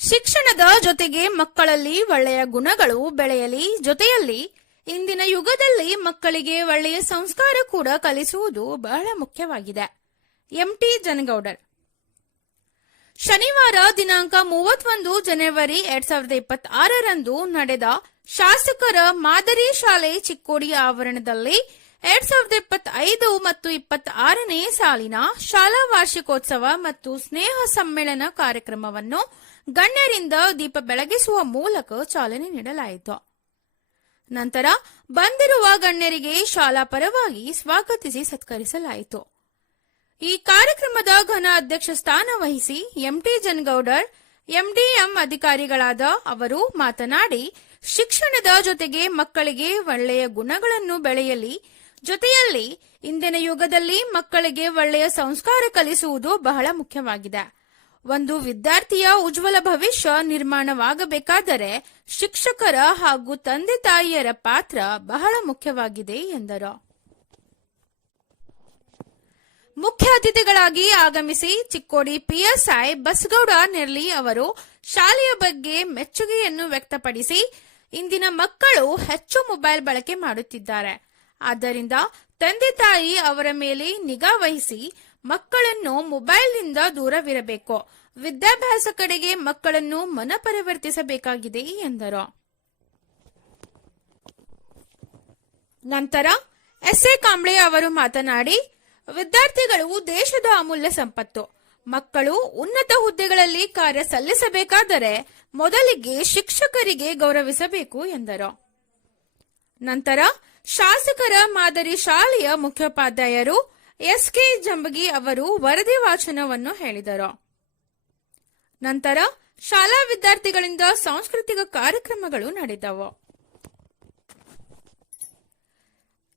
ಶಿಕ್ಷಣದ ಜೊತೆಗೆ ಮಕ್ಕಳಲ್ಲಿ ಒಳ್ಳೆಯ ಗುಣಗಳು ಬೆಳೆಯಲಿ, ಜೊತೆಯಲ್ಲಿ ಇಂದಿನ ಯುಗದಲ್ಲಿ ಮಕ್ಕಳಿಗೆ ಒಳ್ಳೆಯ ಸಂಸ್ಕಾರ ಕೂಡ ಕಲಿಸುವುದು ಬಹಳ ಮುಖ್ಯವಾಗಿದೆ. ಎಂಟಿ ಜನಗೌಡರ್. ಶನಿವಾರ ದಿನಾಂಕ 31 ಜನವರಿ 2026ರಂದು ನಡೆದ ಶಾಸಕರ ಮಾದರಿ ಶಾಲೆ ಚಿಕ್ಕೋಡಿ ಆವರಣದಲ್ಲಿ 2025 ಮತ್ತು 26ನೇ ಸಾಲಿನ ಶಾಲಾ ವಾರ್ಷಿಕೋತ್ಸವ ಮತ್ತು ಸ್ನೇಹ ಸಮ್ಮೇಳನ ಕಾರ್ಯಕ್ರಮವನ್ನು ಗಣ್ಯರಿಂದ ದೀಪ ಬೆಳಗಿಸುವ ಮೂಲಕ ಚಾಲನೆ ನೀಡಲಾಯಿತು. ನಂತರ ಬಂದಿರುವ ಗಣ್ಯರಿಗೆ ಶಾಲಾ ಪರವಾಗಿ ಸ್ವಾಗತಿಸಿ ಸತ್ಕರಿಸಲಾಯಿತು. ಈ ಕಾರ್ಯಕ್ರಮದ ಘನ ಅಧ್ಯಕ್ಷ ಸ್ಥಾನ ವಹಿಸಿ ಎಂಟಿ ಜನಗೌಡರ್, ಎಂಡಿಎಂ ಅಧಿಕಾರಿಗಳಾದ ಅವರು ಮಾತನಾಡಿ, ಶಿಕ್ಷಣದ ಜೊತೆಗೆ ಮಕ್ಕಳಿಗೆ ಒಳ್ಳೆಯ ಗುಣಗಳನ್ನು ಬೆಳೆಯಲಿ, ಜೊತೆಯಲ್ಲಿ ಇಂದಿನ ಯುಗದಲ್ಲಿ ಮಕ್ಕಳಿಗೆ ಒಳ್ಳೆಯ ಸಂಸ್ಕಾರ ಕಲಿಸುವುದು ಬಹಳ ಮುಖ್ಯವಾಗಿದೆ. ಒಂದು ವಿದ್ಯಾರ್ಥಿಯ ಉಜ್ವಲ ಭವಿಷ್ಯ ನಿರ್ಮಾಣವಾಗಬೇಕಾದರೆ ಶಿಕ್ಷಕರ ಹಾಗೂ ತಂದೆ ತಾಯಿಯರ ಪಾತ್ರ ಬಹಳ ಮುಖ್ಯವಾಗಿದೆ ಎಂದರು. ಮುಖ್ಯ ಅತಿಥಿಗಳಾಗಿ ಆಗಮಿಸಿ ಚಿಕ್ಕೋಡಿ ಪಿಎಸ್ಐ ಬಸಗೌಡ ನೆರ್ಲಿ ಅವರು ಶಾಲೆಯ ಬಗ್ಗೆ ಮೆಚ್ಚುಗೆಯನ್ನು ವ್ಯಕ್ತಪಡಿಸಿ, ಇಂದಿನ ಮಕ್ಕಳು ಹೆಚ್ಚು ಮೊಬೈಲ್ ಬಳಕೆ ಮಾಡುತ್ತಿದ್ದಾರೆ. ಆದ್ದರಿಂದ ತಂದೆ ತಾಯಿ ಅವರ ಮೇಲೆ ನಿಗಾ ವಹಿಸಿ ಮಕ್ಕಳನ್ನು ಮೊಬೈಲ್ನಿಂದ ದೂರವಿರಬೇಕು. ವಿದ್ಯಾಭ್ಯಾಸ ಕಡೆಗೆ ಮಕ್ಕಳನ್ನು ಮನಪರಿವರ್ತಿಸಬೇಕಾಗಿದೆ ಎಂದರು. ನಂತರ ಎಸ್ಎ ಕಾಂಬ್ಳೆ ಅವರು ಮಾತನಾಡಿ, ವಿದ್ಯಾರ್ಥಿಗಳು ದೇಶದ ಅಮೂಲ್ಯ ಸಂಪತ್ತು. ಮಕ್ಕಳು ಉನ್ನತ ಹುದ್ದೆಗಳಲ್ಲಿ ಕಾರ್ಯ ಸಲ್ಲಿಸಬೇಕಾದರೆ ಮೊದಲಿಗೆ ಶಿಕ್ಷಕರಿಗೆ ಗೌರವಿಸಬೇಕು ಎಂದರು. ನಂತರ ಶಾಸಕರ ಮಾದರಿ ಶಾಲೆಯ ಮುಖ್ಯೋಪಾಧ್ಯಾಯರು ಎಸ್ಕೆ ಜಂಬಗಿ ಅವರು ವರದಿ ವಾಚನವನ್ನು ಹೇಳಿದರು. ನಂತರ ಶಾಲಾ ವಿದ್ಯಾರ್ಥಿಗಳಿಂದ ಸಾಂಸ್ಕೃತಿಕ ಕಾರ್ಯಕ್ರಮಗಳು ನಡೆದವು.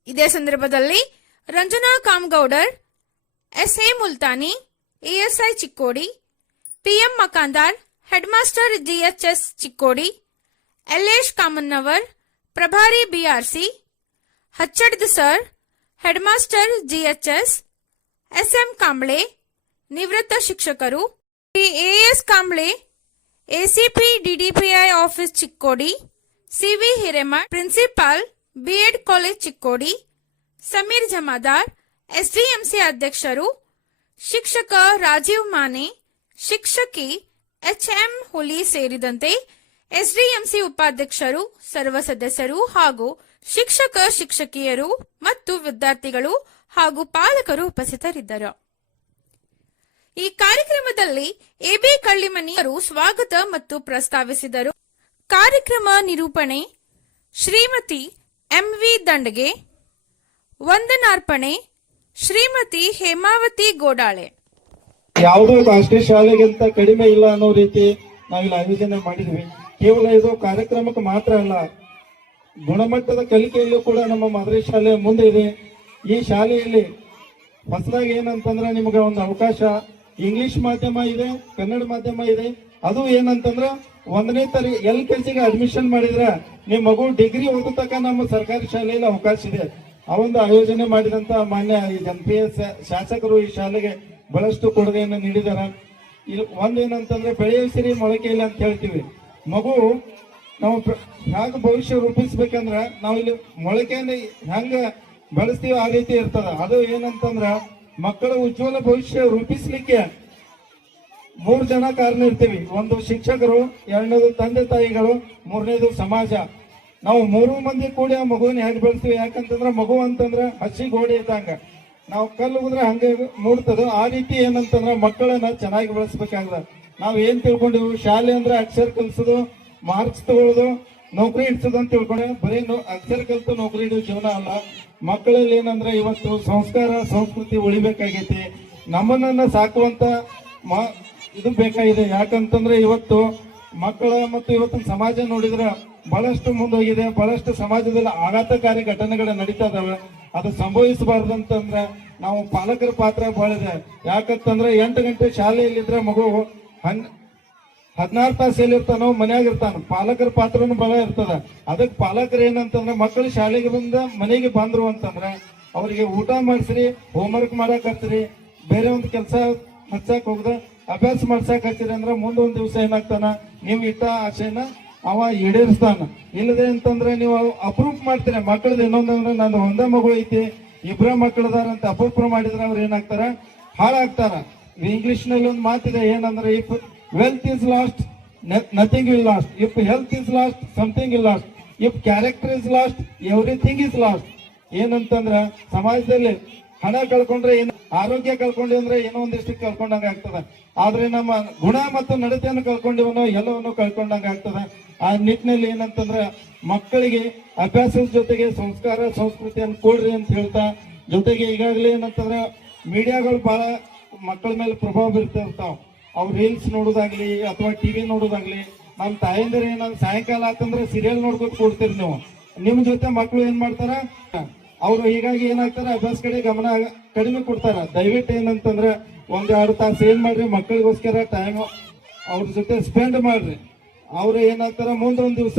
ಇದೇ ಸಂದರ್ಭದಲ್ಲಿ Ranjana Kamagoudar, S A Multani, ASI Chikkodi, PM Makandar, head master GHS Chikkodi, L S Kamannavar, ಪ್ರಭಾರಿ BRC, Hachchadda sir, head master GHS, S M Kamble, ನಿವೃತ್ತ ಶಿಕ್ಷಕರು, A S Kamble, ACP DDPI office Chikkodi, C V Hiremath, principal B Ed college Chikkodi, Sameer Jamadar, SDMC ಅಧ್ಯಕ್ಷರು, ಶಿಕ್ಷಕ ರಾಜೀವ್ ಮಾನೆ, ಶಿಕ್ಷಕಿ ಎಚ್ಎಂ ಹುಲಿ ಸೇರಿದಂತೆ ಎಸ್ಡಿಎಂಸಿ ಉಪಾಧ್ಯಕ್ಷರು, ಸರ್ವ ಸದಸ್ಯರು ಹಾಗೂ ಶಿಕ್ಷಕ ಶಿಕ್ಷಕಿಯರು ಮತ್ತು ವಿದ್ಯಾರ್ಥಿಗಳು ಹಾಗೂ ಪಾಲಕರು ಉಪಸ್ಥಿತರಿದ್ದರು. ಈ ಕಾರ್ಯಕ್ರಮದಲ್ಲಿ ಎಬಿ ಕಳ್ಳಿಮನಿ ಅವರು ಸ್ವಾಗತ ಮತ್ತು ಪ್ರಸ್ತಾವಿಸಿದರು. ಕಾರ್ಯಕ್ರಮ ನಿರೂಪಣೆ ಶ್ರೀಮತಿ ಎಂವಿ ದಂಡಗೆ, ವಂದನಾರ್ಪಣೆ ಶ್ರೀಮತಿ ಹೇಮಾವತಿ ಗೋಡಾಳೆ. ಯಾವುದೋ ಖಾಸಗಿ ಶಾಲೆಗಿಂತ ಕಡಿಮೆ ಇಲ್ಲ ಅನ್ನೋ ರೀತಿ ನಾವಿಲ್ಲಿ ಆಯೋಜನೆ ಮಾಡಿದ್ವಿ. ಕೇವಲ ಇದು ಕಾರ್ಯಕ್ರಮಕ್ಕೆ ಮಾತ್ರ ಅಲ್ಲ, ಗುಣಮಟ್ಟದ ಕಲಿಕೆಯಲ್ಲೂ ಕೂಡ ನಮ್ಮ ಮಾದರಿ ಶಾಲೆ ಮುಂದೆ ಇದೆ. ಈ ಶಾಲೆಯಲ್ಲಿ ಹೊಸದಾಗಿ ಏನಂತಂದ್ರೆ ನಿಮಗೆ ಒಂದು ಅವಕಾಶ, ಇಂಗ್ಲಿಷ್ ಮಾಧ್ಯಮ ಇದೆ, ಕನ್ನಡ ಮಾಧ್ಯಮ ಇದೆ. ಅದು ಏನಂತಂದ್ರೆ 1ನೇ LKGಗೆ ಅಡ್ಮಿಷನ್ ಮಾಡಿದ್ರೆ ನಿಮ್ಮ ಮಗು ಡಿಗ್ರಿ ಓದೋ ತನಕ ನಮ್ಮ ಸರ್ಕಾರಿ ಶಾಲೆಯಲ್ಲಿ ಅವಕಾಶ ಇದೆ. ಆ ಒಂದು ಆಯೋಜನೆ ಮಾಡಿದಂತ ಮಾನ್ಯ ಜನಪ್ರಿಯ ಶಾಸಕರು ಈ ಶಾಲೆಗೆ ಬಹಳಷ್ಟು ಕೊಡುಗೆಯನ್ನು ನೀಡಿದ್ದಾರೆ. ಒಂದೇನಂತಂದ್ರೆ ಬೆಳೆಯುವ ಸಿರಿ ಮೊಳಕೆಯಲ್ಲಿ ಅಂತ ಹೇಳ್ತೀವಿ. ಮಗು ನಾವು ಹ್ಯಾಂಗ ಭವಿಷ್ಯ ರೂಪಿಸ್ಬೇಕಂದ್ರ ನಾವು ಇಲ್ಲಿ ಮೊಳಕೆಯನ್ನು ಹೆಂಗ ಬೆಳೆಸ್ತೀವಿ ಆ ರೀತಿ ಇರ್ತದ. ಅದು ಏನಂತಂದ್ರ ಮಕ್ಕಳ ಉಜ್ವಲ ಭವಿಷ್ಯ ರೂಪಿಸ್ಲಿಕ್ಕೆ 3 ಜನ ಕಾರಣ ಇರ್ತೀವಿ. ಒಂದು ಶಿಕ್ಷಕರು, 2ನೇದು ತಂದೆ ತಾಯಿಗಳು, 3ನೇದು ಸಮಾಜ. ನಾವು 3 ಮಂದಿ ಕೂಡಿ ಆ ಮಗುವಿನ ಹೇಗೆ ಬೆಳೆಸ್ತೀವಿ. ಯಾಕಂತಂದ್ರ ಮಗು ಅಂತಂದ್ರ ಹಸಿ ಗೋಡೆ ಇದ್ದಂಗ, ನಾವು ಕಲ್ಲು ಹೋದ್ರೆ ಹಂಗೆ ಮೂಡ್ತದ. ಆ ರೀತಿ ಏನಂತಂದ್ರ ಮಕ್ಕಳನ್ನ ಚೆನ್ನಾಗಿ ಬೆಳೆಸ್ಬೇಕಾಗ್ದ. ನಾವ್ ಏನ್ ತಿಳ್ಕೊಂಡಿವಿ, ಶಾಲೆ ಅಂದ್ರೆ ಅಕ್ಷರ ಕಲ್ಸೋದು, ಮಾರ್ಕ್ಸ್ ತಗೊಳ್ಳೋದು, ನೌಕರಿ ಇಡ್ಸೋದು ಅಂತ ತಿಳ್ಕೊಂಡೆ. ಬರೀ ಅಕ್ಷರ ಕಲ್ತು ನೌಕರಿ ಹಿಡಿಯೋ ಜೀವನ ಅಲ್ಲ. ಮಕ್ಕಳಲ್ಲಿ ಏನಂದ್ರೆ ಇವತ್ತು ಸಂಸ್ಕಾರ ಸಂಸ್ಕೃತಿ ಉಳಿಬೇಕಾಗೈತಿ. ನಮ್ಮನ್ನ ಸಾಕುವಂತ ಇದು ಬೇಕಾಗಿದೆ. ಯಾಕಂತಂದ್ರೆ ಇವತ್ತು ಮಕ್ಕಳ ಮತ್ತು ಇವತ್ತಿನ ಸಮಾಜ ನೋಡಿದ್ರೆ ಬಹಳಷ್ಟು ಮುಂದೋಗಿದೆ. ಬಹಳಷ್ಟು ಸಮಾಜದಲ್ಲಿ ಆಘಾತಕಾರಿ ಘಟನೆಗಳು ನಡೀತಾ ಇದಾವೆ. ಅದು ಸಂಭವಿಸಬಾರ್ದಂತಂದ್ರೆ ನಾವು ಪಾಲಕರ ಪಾತ್ರ ಬಹಳ ಇದೆ. ಯಾಕಂತಂದ್ರೆ 8 ಗಂಟೆ ಶಾಲೆಯಲ್ಲಿದ್ರೆ ಮಗು 16 ತಾಸು ಎಲ್ಲಿರ್ತಾನೋ ಮನ್ಯಾಗ ಇರ್ತಾನ. ಪಾಲಕರ ಪಾತ್ರನು ಬಹಳ ಇರ್ತದ. ಅದಕ್ಕೆ ಪಾಲಕರು ಏನಂತಂದ್ರೆ ಮಕ್ಕಳು ಶಾಲೆಗೆ ಮನೆಗೆ ಬಂದ್ರು ಅಂತಂದ್ರೆ ಅವರಿಗೆ ಊಟ ಮಾಡಿಸ್ರಿ, ಹೋಮ್ವರ್ಕ್ ಮಾಡಕ್ ಹಚ್ಚ್ರಿ, ಬೇರೆ ಒಂದು ಕೆಲಸ ಹಚ್ಚಕ್ ಹೋಗದ ಅಭ್ಯಾಸ ಮಾಡ್ಸಕ್ ಹಚ್ಚಿರಿ ಅಂದ್ರೆ ಮುಂದೊಂದ್ ದಿವಸ ಏನಾಗ್ತಾನ ನೀವು ಇಟ್ಟ ಆಸೆನ ಅವ ಈಡೇರಿಸ್ತಾನ. ಇಲ್ಲದೆ ಅಂತಂದ್ರೆ ನೀವು ಅಪ್ರೂವ್ ಮಾಡ್ತೀರ ಮಕ್ಕಳದ ಇನ್ನೊಂದಂದ್ರೆ ನಂದು ಒಂದೇ ಮಗು ಐತಿ ಇಬ್ರ ಮಕ್ಕಳದಾರ ಅಂತ ಅಪ್ರೂವ್ ಮಾಡಿದ್ರೆ ಅವ್ರು ಏನಾಗ್ತಾರ, ಹಾಳಾಗ್ತಾರ. ಇಂಗ್ಲಿಷ್ ನಲ್ಲಿ ಒಂದು ಮಾತಿದೆ ಏನಂದ್ರೆ, if wealth is lost nothing will lost, if health is lost something is lost, if character is lost everything is lost. ಏನಂತಂದ್ರ ಸಮಾಜದಲ್ಲಿ ಹಣ ಕಳ್ಕೊಂಡ್ರೆ ಏನು, ಆರೋಗ್ಯ ಕಳ್ಕೊಂಡಿ ಅಂದ್ರೆ ಏನೋ ಒಂದಿಷ್ಟು ಕಳ್ಕೊಂಡಂಗ ಆಗ್ತದ. ಆದ್ರೆ ನಮ್ಮ ಗುಣ ಮತ್ತು ನಡತೆಯನ್ನು ಕಳ್ಕೊಂಡಿವನೋ ಎಲ್ಲವನ್ನೂ ಕಳ್ಕೊಂಡಂಗ ಆಗ್ತದ. ಆ ನಿಟ್ಟಿನಲ್ಲಿ ಏನಂತಂದ್ರ ಮಕ್ಕಳಿಗೆ ಅಭ್ಯಾಸದ ಜೊತೆಗೆ ಸಂಸ್ಕಾರ ಸಂಸ್ಕೃತಿಯನ್ನು ಕೊಡ್ರಿ ಅಂತ ಹೇಳ್ತಾ, ಜೊತೆಗೆ ಈಗಾಗಲೇ ಏನಂತಂದ್ರ ಮೀಡಿಯಾಗಳು ಬಹಳ ಮಕ್ಕಳ ಮೇಲೆ ಪ್ರಭಾವ ಬೀರ್ತಿರ್ತಾವ. ಅವ್ರು ರೀಲ್ಸ್ ನೋಡೋದಾಗ್ಲಿ ಅಥವಾ ಟಿವಿ ನೋಡೋದಾಗ್ಲಿ. ನಮ್ಮ ತಾಯಂದಿರು ಏನಾದ್ರು ಸಾಯಂಕಾಲ ಆತಂದ್ರೆ ಸೀರಿಯಲ್ ನೋಡ್ಕೊತ ಕೊಡ್ತೀರಿ ನೀವು, ನಿಮ್ ಜೊತೆ ಮಕ್ಕಳು ಏನ್ ಮಾಡ್ತಾರ, ಅವ್ರು ಹೀಗಾಗಿ ಏನಾಗ್ತಾರ ಅಭ್ಯಾಸ ಕಡೆ ಗಮನ ಕಡಿಮೆ ಕೊಡ್ತಾರ. ದಯವಿಟ್ಟು ಏನಂತಂದ್ರೆ 1-2 ತಾಸು ಏನ್ ಮಾಡ್ರಿ ಮಕ್ಕಳಿಗೋಸ್ಕರ ಟೈಮ್ ಅವ್ರ ಜೊತೆ ಸ್ಪೆಂಡ್ ಮಾಡ್ರಿ. ಅವ್ರು ಏನಾಗ್ತಾರ ಮುಂದೊಂದ್ ದಿವಸ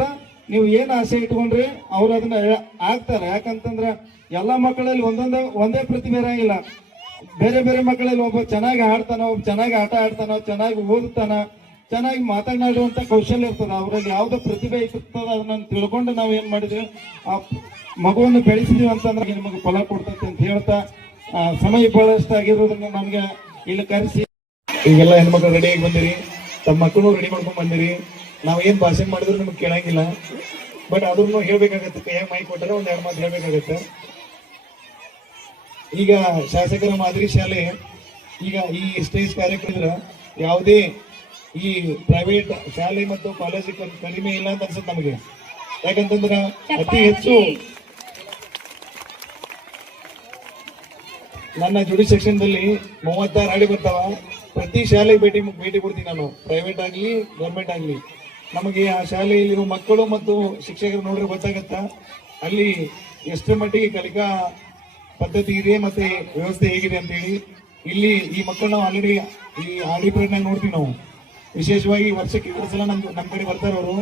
ನೀವು ಏನ್ ಆಸೆ ಇಟ್ಕೊಂಡ್ರಿ ಅವ್ರು ಅದನ್ನ ಆಗ್ತಾರ. ಯಾಕಂತಂದ್ರ ಎಲ್ಲಾ ಮಕ್ಕಳಲ್ಲಿ ಒಂದೇ ಪ್ರತಿಭೆ ಇರಂಗಿಲ್ಲ. ಬೇರೆ ಬೇರೆ ಮಕ್ಕಳಲ್ಲಿ ಒಬ್ಬ ಚೆನ್ನಾಗಿ ಆಡ್ತಾನ, ಒಬ್ಬ ಚೆನ್ನಾಗಿ ಆಟ ಆಡ್ತಾನ, ಚೆನ್ನಾಗಿ ಓದ್ತಾನ, ಚೆನ್ನಾಗಿ ಮಾತನಾಡುವಂತ ಕೌಶಲ್ಯ ಇರ್ತದ. ಅವರಲ್ಲಿ ಯಾವ್ದೋ ಪ್ರತಿಭೆ ಇರ್ತದ ಅದನ್ನ ತಿಳ್ಕೊಂಡು ನಾವು ಏನ್ ಮಾಡಿದ್ವಿ, ಆ ಮಗುವನ್ನು ಬೆಳೆಸಿದೀವಿ ಅಂತಂದ್ರೆ ನಿಮಗೆ ಫಲ ಕೊಡ್ತೈತೆ ಅಂತ ಹೇಳ್ತಾ, ಸಮಯ ಬಹಳಷ್ಟು ಆಗಿರೋದ್ರಿಂದ ನಮ್ಗೆ ಇಲ್ಲಿ ಕರೆಸಿ ಈಗೆಲ್ಲ ಹೆಣ್ಮಕ್ಳು ರೆಡಿಯಾಗಿ ಬಂದಿರಿ, ತಮ್ಮ ಮಕ್ಕಳು ರೆಡಿ ಮಾಡ್ಕೊಂಡ್ ಬಂದಿರಿ. ನಾವ್ ಏನ್ ಭಾಷಣ ಮಾಡಿದ್ರು ನಿಮ್ಗೆ ಕೇಳಂಗಿಲ್ಲ, ಬಟ್ ಅದನ್ನು ಹೇಳ್ಬೇಕಾಗತ್ತೆ. ಕೈಯಾಗ ಮೈ ಕೊಟ್ಟರೆ ಒಂದ್ 2 ಮಾತು ಹೇಳ್ಬೇಕಾಗತ್ತೆ. ಈಗ ಶಾಸಕರ ಮಾದರಿ ಶಾಲೆ ಈಗ ಈ ಸ್ಟೇಜ್ ಕಾರ್ಯಕ್ರಮ ಯಾವುದೇ ಈ ಪ್ರೈವೇಟ್ ಶಾಲೆ ಮತ್ತು ಕಾಲೇಜ್ ಕಡಿಮೆ ಇಲ್ಲ ಅಂತ ಅನ್ಸುತ್ತೆ ನಮಗೆ. ಯಾಕಂತಂದ್ರ ಅತಿ ಹೆಚ್ಚು ನನ್ನ ಜುಡಿ ಸೆಕ್ಷನ್ದಲ್ಲಿ 36 ಹಳ್ಳಿ ಬರ್ತಾವ. ಪ್ರತಿ ಶಾಲೆಗೆ ಭೇಟಿ ಕೊಡ್ತೀನಿ ನಾನು, ಪ್ರೈವೇಟ್ ಆಗ್ಲಿ ಗೌರ್ಮೆಂಟ್ ಆಗ್ಲಿ. ನಮಗೆ ಆ ಶಾಲೆಯಲ್ಲಿರುವ ಮಕ್ಕಳು ಮತ್ತು ಶಿಕ್ಷಕರು ನೋಡ್ರೆ ಗೊತ್ತಾಗತ್ತ ಅಲ್ಲಿ ಎಷ್ಟರ ಮಟ್ಟಿಗೆ ಕಲಿಕಾ ಪದ್ಧತಿ ಇದೆ ಮತ್ತೆ ವ್ಯವಸ್ಥೆ ಹೇಗಿದೆ ಅಂತ ಹೇಳಿ. ಇಲ್ಲಿ ಈ ಮಕ್ಕಳು ನಾವು ಆಲ್ರೆಡಿ ಈ ಆಡಿ ಪೀರಿಯಡ್ನಾಗ ನೋಡ್ತೀವಿ ನಾವು. ವಿಶೇಷವಾಗಿ ವರ್ಷಕ್ಕೆ 2 ಸಲ ನಮ್ಮ ಕಡೆ ಬರ್ತಾರೆ ಅವರು.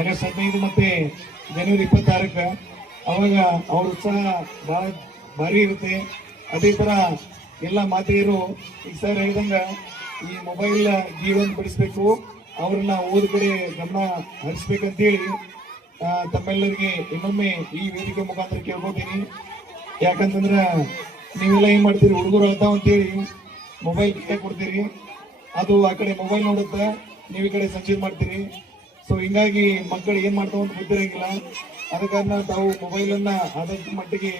ಆಗಸ್ಟ್ 15 ಮತ್ತೆ ಜನವರಿ 26ಕ್ಕೆ. ಅವಾಗ ಅವ್ರ ಉತ್ಸಾಹ ಬಹಳ ಭಾರಿ ಇರುತ್ತೆ. ಅದೇ ತರ ಎಲ್ಲ ಮಾತೆಯರು ಈಗ ಸರ್ ಹೇಳಿದಂಗ ಈ ಮೊಬೈಲ್ ಜೀವನ ಬಿಡಿಸ್ಬೇಕು, ಅವ್ರನ್ನ ಓದ್ ಕಡೆ ಗಮನ ಹರಿಸ್ಬೇಕಂತೇಳಿ ತಮ್ಮೆಲ್ಲರಿಗೆ ಇನ್ನೊಮ್ಮೆ ಈ ವೇದಿಕೆ ಮುಖಾಂತರ ಕೇಳ್ಕೊತೀನಿ. ಯಾಕಂತಂದ್ರ ನೀವೆಲ್ಲ ಏನ್ ಮಾಡ್ತೀರಿ, ಹುಡುಗರು ಅಳ್ತಾವ ಅಂತೇಳಿ ಮೊಬೈಲ್ ಕೈ ಕೊಡ್ತೀರಿ, ಅದು ಆ ಕಡೆ ಮೊಬೈಲ್ ನೋಡುತ್ತೆ, ನೀವು ಈ ಕಡೆ ಸಂಚೇತ ಮಾಡ್ತೀರಿ. ಸೊ ಹಿಂಗಾಗಿ ಮಕ್ಕಳು ಏನ್ ಮಾಡ್ತಾವ ಅಂತ ಗೊತ್ತಿರಂಗಿಲ್ಲ. ಆದ ಕಾರಣ ತಾವು ಮೊಬೈಲ್ ಅನ್ನ ಆದಷ್ಟು ಮಟ್ಟಿಗೆ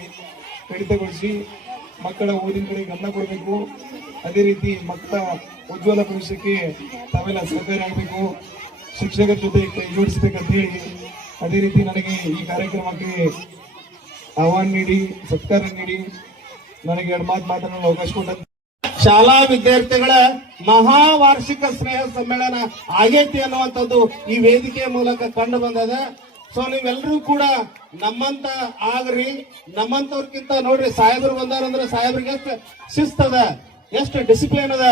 ಕಡಿತಗೊಳಿಸಿ ಮಕ್ಕಳ ಓದಿನ ಕಡೆ ಗಮನ ಕೊಡಬೇಕು. ಅದೇ ರೀತಿ ಮಕ್ಕಳ ಉಜ್ವಲ ಭವಿಷ್ಯಕ್ಕೆ ತಾವೆಲ್ಲ ಸಹಕಾರಿ ಆಗಬೇಕು, ಶಿಕ್ಷಕರ ಜೊತೆ ಕೈ ಜೋಡಿಸ್ಬೇಕಂತ ಹೇಳಿ, ಅದೇ ರೀತಿ ನನಗೆ ಈ ಕಾರ್ಯಕ್ರಮಕ್ಕೆ ಆಹ್ವಾನ ನೀಡಿ ಸತ್ಕಾರ ನೀಡಿ ನನಗೆ 2 ಮಾತು ಮಾತನಾಡಲು ಅವಕಾಶ ಕೊಟ್ಟ ಶಾಲಾ ವಿದ್ಯಾರ್ಥಿಗಳ ಮಹಾವಾರ್ಷಿಕ ಸ್ನೇಹ ಸಮ್ಮೇಳನ ಆಗೈತಿ ಅನ್ನುವಂಥದ್ದು ಈ ವೇದಿಕೆಯ ಮೂಲಕ ಕಂಡು ಬಂದದ. ಸೊ ನೀವೆಲ್ಲರೂ ಕೂಡ ನಮ್ಮಂತ ಆಗ್ರಿ, ನಮ್ಮಂತವ್ರಕ್ಕಿಂತ ನೋಡ್ರಿ ಸಾಹೇಬರು ಬಂದಾರಂದ್ರೆ ಸಾಹೇಬ್ರಿಗೆ ಎಷ್ಟು ಶಿಸ್ತದ, ಎಷ್ಟು ಡಿಸಿಪ್ಲಿನ್ ಅದ,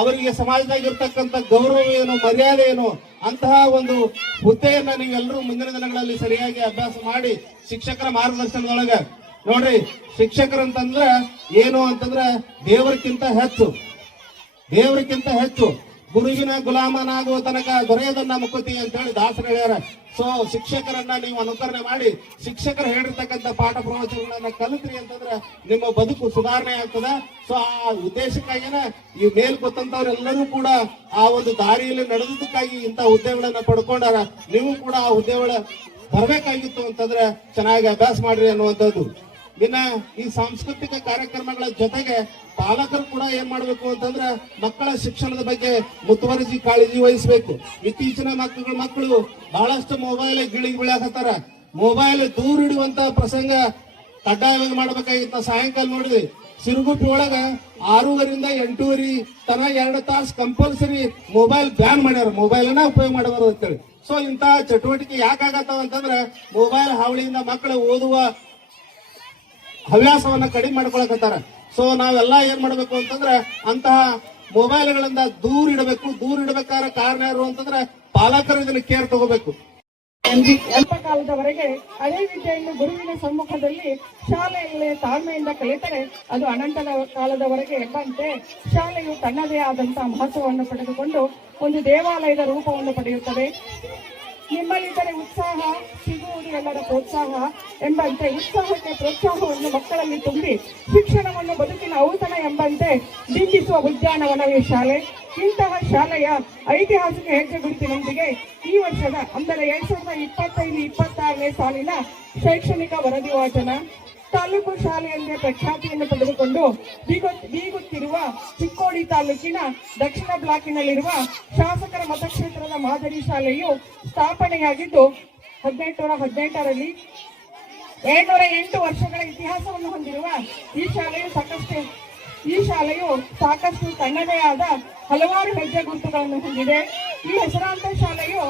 ಅವರಿಗೆ ಸಮಾಜದಾಗಿರ್ತಕ್ಕಂಥ ಗೌರವ ಏನು, ಮರ್ಯಾದೆ ಏನು, ಅಂತಹ ಒಂದು ಹುದ್ದೆಯನ್ನ ನೀವೆಲ್ಲರೂ ಮುಂದಿನ ದಿನಗಳಲ್ಲಿ ಸರಿಯಾಗಿ ಅಭ್ಯಾಸ ಮಾಡಿ ಶಿಕ್ಷಕರ ಮಾರ್ಗದರ್ಶನದೊಳಗ ನೋಡ್ರಿ. ಶಿಕ್ಷಕರಂತಂದ್ರ ಏನು ಅಂತಂದ್ರ ದೇವರಿಗಿಂತ ಹೆಚ್ಚು ಗುರುವಿನ ಗುಲಾಮನಾಗುವ ತನಕ ದೊರೆಯದನ್ನ ಮುಕ್ಕತಿ ಅಂತ ಹೇಳಿ ದಾಸರು ಹೇಳ್ಯಾರ. ಸೊ ಶಿಕ್ಷಕರನ್ನ ನೀವು ಅನುಕರಣೆ ಮಾಡಿ ಶಿಕ್ಷಕರು ಹೇಳಿರ್ತಕ್ಕಂಥ ಪಾಠ ಪ್ರವಚನಗಳನ್ನ ಕಲಿತ್ರಿ ಅಂತಂದ್ರೆ ನಿಮ್ಮ ಬದುಕು ಸುಧಾರಣೆ ಆಗ್ತದ. ಸೊ ಆ ಉದ್ದೇಶಕ್ಕಾಗಿನ ಈ ಮೇಲ್ ಗೊತ್ತಂತವ್ರೆಲ್ಲರೂ ಕೂಡ ಆ ಒಂದು ದಾರಿಯಲ್ಲಿ ನಡೆದಕ್ಕಾಗಿ ಇಂಥ ಹುದ್ದೆಗಳನ್ನ ಪಡ್ಕೊಂಡಾರ. ನೀವು ಕೂಡ ಆ ಹುದ್ದೆಗಳ ಬರ್ಬೇಕಾಗಿತ್ತು ಅಂತಂದ್ರೆ ಚೆನ್ನಾಗಿ ಅಭ್ಯಾಸ ಮಾಡ್ರಿ ಅನ್ನುವಂಥದ್ದು. ಇನ್ನ ಈ ಸಾಂಸ್ಕೃತಿಕ ಕಾರ್ಯಕ್ರಮಗಳ ಜೊತೆಗೆ ಪಾಲಕರು ಕೂಡ ಏನ್ ಮಾಡ್ಬೇಕು ಅಂತಂದ್ರೆ ಮಕ್ಕಳ ಶಿಕ್ಷಣದ ಬಗ್ಗೆ ಮುತುವರ್ಜಿ ಕಾಳಜಿ ವಹಿಸಬೇಕು. ಇತ್ತೀಚಿನ ಮಕ್ಕಳು ಬಹಳಷ್ಟು ಮೊಬೈಲ್ ಗಿಳಿಗೆ ಬೀಳಾಕತ್ತಾರ. ಮೊಬೈಲ್ ದೂರ ಇಡುವಂತ ಪ್ರಸಂಗ ಕಡ್ಡಾಯವಾಗಿ ಮಾಡ್ಬೇಕಾಗಿತ್ತು. ಸಾಯಂಕಾಲ ನೋಡಿದ್ವಿ ಸಿರುಗುಪ್ಪಿ ಒಳಗ 6:30ರಿಂದ 8:30 ತನ 2 ತಾಸು ಕಂಪಲ್ಸರಿ ಮೊಬೈಲ್ ಬ್ಯಾನ್ ಮಾಡ್ಯಾರ, ಮೊಬೈಲ್ ಅನ್ನ ಉಪಯೋಗ ಮಾಡಬಾರದು ಅಂತೇಳಿ. ಸೊ ಇಂತಹ ಚಟುವಟಿಕೆ ಯಾಕಾಗತ್ತಾವ ಅಂತಂದ್ರೆ ಮೊಬೈಲ್ ಹಾವಳಿಯಿಂದ ಮಕ್ಕಳು ಓದುವ ಹವ್ಯಾಸವನ್ನ ಕಡಿಮೆ ಮಾಡ್ಕೊಳಕತ್ತಾರ. ಸೊ ನಾವೆಲ್ಲ ಏನ್ ಮಾಡ್ಬೇಕು ಅಂತಂದ್ರೆ ಅಂತಹ ಮೊಬೈಲ್ಗಳಿಂದ ದೂರ ಇಡಬೇಕು. ದೂರ ಇಡಬೇಕಾದ ಕಾರಣ ಯಾರು ಅಂತಂದ್ರೆ ಪಾಲಕರು ಇದನ್ನ ಕೇರ್ ತಗೋಬೇಕು. ಅಲ್ಪ ಕಾಲದವರೆಗೆ ಹಳೆ ವಿದ್ಯೆಯನ್ನು ಗುರುವಿನ ಸಮ್ಮುಖದಲ್ಲಿ ಶಾಲೆಯಲ್ಲಿ ತಾಳ್ಮೆಯಿಂದ ಕಲಿತರೆ ಅದು ಅನಂತದ ಕಾಲದವರೆಗೆ ಎಂಬಂತೆ ಶಾಲೆಯು ತನ್ನದೇ ಆದಂತಹ ಮಹತ್ವವನ್ನು ಪಡೆದುಕೊಂಡು ಒಂದು ದೇವಾಲಯದ ರೂಪವನ್ನು ಪಡೆಯುತ್ತದೆ. ನಿಮ್ಮಲ್ಲಿದ್ದರೆ ಉತ್ಸಾಹ ಸಿಗುವುದು ಎಲ್ಲರ ಪ್ರೋತ್ಸಾಹ ಎಂಬಂತೆ ಉತ್ಸಾಹಕ್ಕೆ ಪ್ರೋತ್ಸಾಹವನ್ನು ಮಕ್ಕಳಲ್ಲಿ ತುಂಬಿ ಶಿಕ್ಷಣವನ್ನು ಬದುಕಿನ ಔತಣ ಎಂಬಂತೆ ಬಿಂಬಿಸುವ ಉದ್ಯಾನವನವೇ ಶಾಲೆ. ಇಂತಹ ಶಾಲೆಯ ಐತಿಹಾಸಿಕ ಹೆಜ್ಜೆ ಗುರುತಿನೊಂದಿಗೆ ಈ ವರ್ಷದ ಅಂದರೆ 2025-26ನೇ ಸಾಲಿನ ಶೈಕ್ಷಣಿಕ ವರದಿ ವಾಚನ ತಾಲೂಕು ಶಾಲೆಯಲ್ಲೇ ಪ್ರಖ್ಯಾತಿಯನ್ನು ಪಡೆದುಕೊಂಡು ಬೀಗುತ್ತಿರುವ ಚಿಕ್ಕೋಡಿ ತಾಲೂಕಿನ ದಕ್ಷಿಣ ಬ್ಲಾಕಿನಲ್ಲಿರುವ ಶಾಸಕರ ಮತಕ್ಷೇತ್ರದ ಮಾದರಿ ಶಾಲೆಯು ಸ್ಥಾಪನೆಯಾಗಿದ್ದು 1818ರಲ್ಲಿ 208 ವರ್ಷಗಳ ಇತಿಹಾಸವನ್ನು ಹೊಂದಿರುವ ಈ ಶಾಲೆಯು ಸಾಕಷ್ಟು ತನ್ನದೇ ಆದ ಹಲವಾರು ಹೆಜ್ಜೆ ಗುರುತುಗಳನ್ನು ಹೊಂದಿದೆ. ಈ ಹೆಸರಾಂತ ಶಾಲೆಯು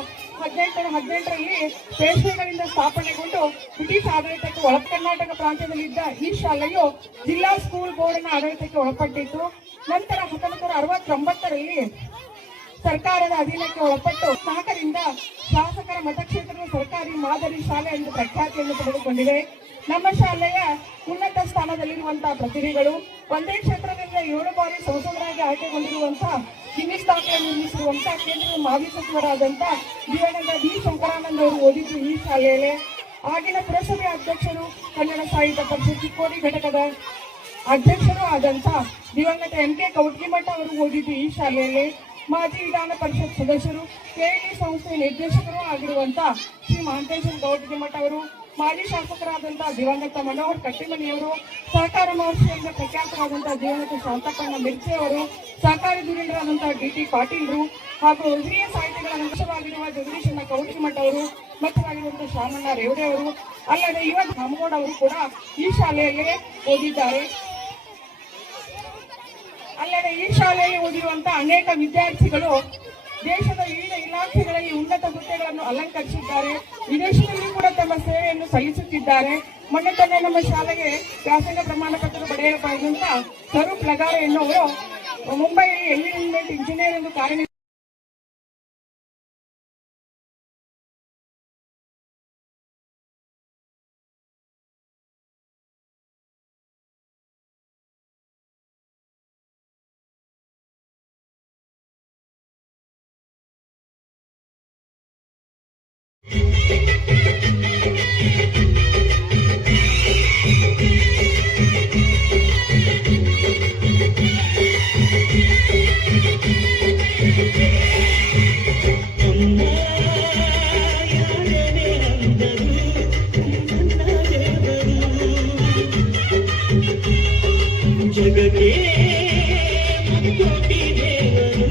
1818ರಲ್ಲಿ ಪೇಶ್ವೆಗಳಿಂದ ಸ್ಥಾಪನೆಗೊಂಡು ಬ್ರಿಟಿಷ್ ಆಡಳಿತಕ್ಕೆ ಒಳ ಕರ್ನಾಟಕ ಪ್ರಾಂತ್ಯದಲ್ಲಿದ್ದ ಈ ಶಾಲೆಯು ಜಿಲ್ಲಾ ಸ್ಕೂಲ್ ಬೋರ್ಡ್ನ ಆಡಳಿತಕ್ಕೆ ಒಳಪಟ್ಟಿತ್ತು. ನಂತರ 1969ರಲ್ಲಿ ಸರ್ಕಾರದ ಅಧೀನಕ್ಕೆ ಒಳಪಟ್ಟು 4ರಿಂದ ಶಾಸಕರ ಮತಕ್ಷೇತ್ರದ ಸರ್ಕಾರಿ ಮಾದರಿ ಶಾಲೆ ಎಂದು ಪ್ರಖ್ಯಾತಿಯನ್ನು ಪಡೆದುಕೊಂಡಿದೆ. ನಮ್ಮ ಶಾಲೆಯ ಉನ್ನತ ಸ್ಥಾನದಲ್ಲಿರುವಂತಹ ಪ್ರತಿನಿಧಿಗಳು ಒಂದೇ ಕ್ಷೇತ್ರದಿಂದ 7 ಬಾರಿ ಸಂಸದರಾಗಿ ಆಯ್ಕೆಗೊಂಡಿರುವಂತಹ ಗಿನ್ನಿಸ್ ದಾಖಲೆ ನಿರ್ಮಿಸಿರುವಂತಹ ಕೇಂದ್ರದ ಮಾಜಿ ಸಚಿವರಾದಂತಹ ದಿವಂಗತ ಬಿ ಶಂಕರಾನಂದ್ ಅವರು ಓದಿದ್ದು ಈ ಶಾಲೆಯಲ್ಲೇ. ಆಗಿನ ಪುರಸಭೆ ಅಧ್ಯಕ್ಷರು, ಕನ್ನಡ ಸಾಹಿತ್ಯ ಪರಿಷತ್ ಚಿಕ್ಕೋಡಿ ಘಟಕದ ಅಧ್ಯಕ್ಷರು ಆದಂತಹ ದಿವಂಗತ ಎಂ ಕೆ ಕೌಟ್ಗಿಮಠ ಅವರು ಓದಿದ್ದು ಈ ಶಾಲೆಯಲ್ಲಿ. ಮಾಜಿ ವಿಧಾನ ಪರಿಷತ್ ಸದಸ್ಯರು, ಕೆಎಲ್ಇ ಸಂಸ್ಥೆ ನಿರ್ದೇಶಕರು ಆಗಿರುವಂತಹ ಶ್ರೀ ಮಹಾಂತೇಶ್ವರ ಕೌಟ್ಗಿಮಠ ಅವರು, ಮಾಜಿ ಶಾಸಕರಾದಂತಹ ದಿವಂಗತ ಮನೋಹರ್ ಕಟ್ಟಿಮನಿಯವರು, ಸಹಕಾರ ಮಹರ್ಷಿಯಿಂದ ಪ್ರಖ್ಯಾತರಾದಂತಹ ದಿವಂಗತ ಶಾಂತಪ್ಪಣ್ಣ ಮಿರ್ಚಿ ಅವರು, ಸಹಕಾರಿ ಧುರೀಣರಾದಂತಹ ಡಿ.ಟಿ. ಪಾಟೀಲ್ರು ಹಾಗೂ ಹಿರಿಯ ಸಾಹಿತಿಗಳ ಅಂಶವಾಗಿರುವ ಜಗದೀಶಣ್ಣ ಕೌಟಿಮಠ ಅವರು, ಮಕ್ಕಳಾಗಿರುವಂತಹ ಶಾಮಣ್ಣ ರೇವಡೆ ಅವರು, ಅಲ್ಲದೆ ಯುವ ರಾಮಗೌಡ ಅವರು ಕೂಡ ಈ ಶಾಲೆಯಲ್ಲೇ ಓದಿದ್ದಾರೆ. ಅಲ್ಲದೆ ಈ ಶಾಲೆಯಲ್ಲಿ ಓದಿರುವಂತಹ ಅನೇಕ ವಿದ್ಯಾರ್ಥಿಗಳು ದೇಶದ ವಿವಿಧ ಇಲಾಖೆಗಳಲ್ಲಿ ಉನ್ನತ ಹುದ್ದೆಗಳನ್ನು ಅಲಂಕರಿಸಿದ್ದಾರೆ. ವಿದೇಶದಲ್ಲಿ ಕೂಡ ತಮ್ಮ ಸೇವೆಯನ್ನು ಸಲ್ಲಿಸುತ್ತಿದ್ದಾರೆ. ಮೊನ್ನೆ ತಾನೇ ನಮ್ಮ ಶಾಲೆಗೆ ವ್ಯಾಸಂಗ ಪ್ರಮಾಣ ಪತ್ರ ಪಡೆಯಬೇಕಾದಂತ ಸ್ವರೂಪ್ ಲಗಾರೆ ಎನ್ನುವರು ಮುಂಬೈಯಲ್ಲಿ ಎನ್ವಿರಾನ್ಮೆಂಟ್ ಇಂಜಿನಿಯರ್ ಎಂದು ಕಾರ್ಯ ಜಗಕ್ಕೆ ಮುಕ್ಕೋಟಿ ದೇವರು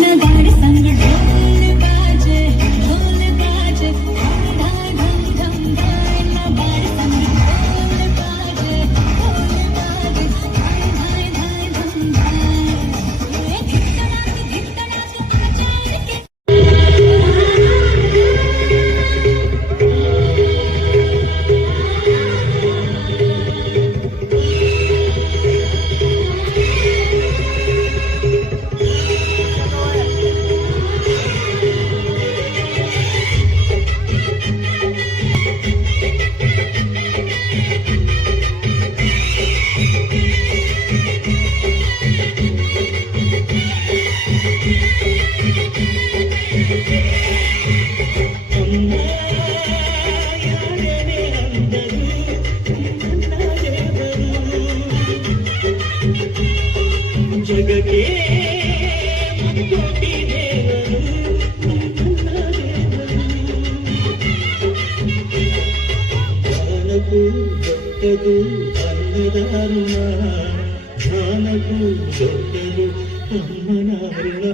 नगाड़े संग ढोल बाजे ढोल ದೊಡ್ಡದು ಅನ್ನದ ಋಣ ಜ್ಞಾನಕ್ಕೂ ದೊಡ್ಡದು ಅಮ್ಮನ ಋಣ